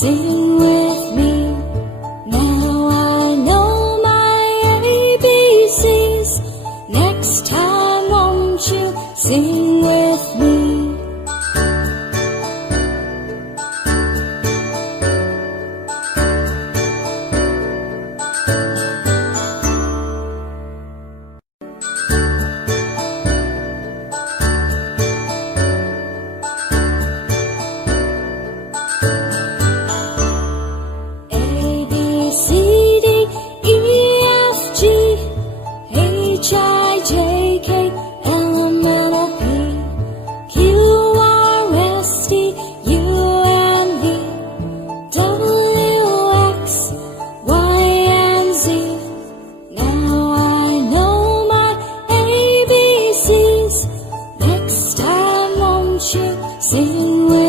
sing with me. Now I know my ABCs. Next time won't you sing with me? Next time won't you sing with me?